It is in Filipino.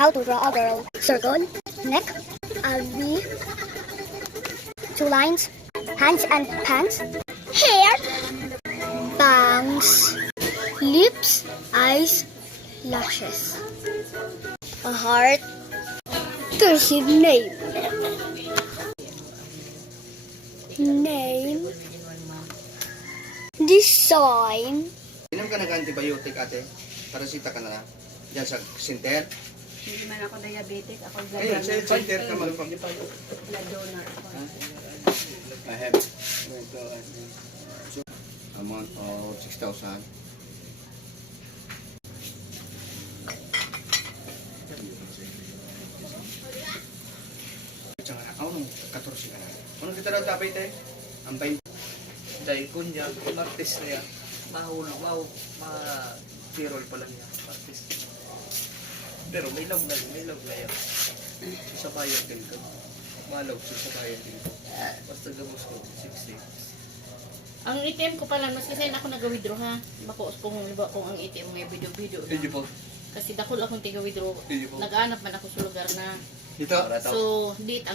How to draw a girl. Circle, neck, a V, two lines, hands and pants, hair, bangs, lips, eyes, lashes, a heart, cursive name, design. Inom ka ng-antibiotic, ate. Parasita ka na lang. Diyan sa center. Hindi man ako diabetic, ako blood Ayun, sa donor. center ka man. Blood donor ako. I have amount of 6,000. Ako nung 14 ka na. Ano kita daw tapay tayo? Ang 20. Dahil kunya, martes na yan. Mahulog, ma-tirol pa lang yan. Martes. Pero may log na yan. Sa bayan din ko. Malog sa bayan din ko. Basta gabos ko, 60. Ang ATM ko pala, mas kasi ako nag-withdraw ha. Makuos kung ang ATM may video-video Hindi na. po. Kasi dakol akong tiga-withdraw. Hindi po. Nag-aanap man ako sa lugar na. Ito. So, date ang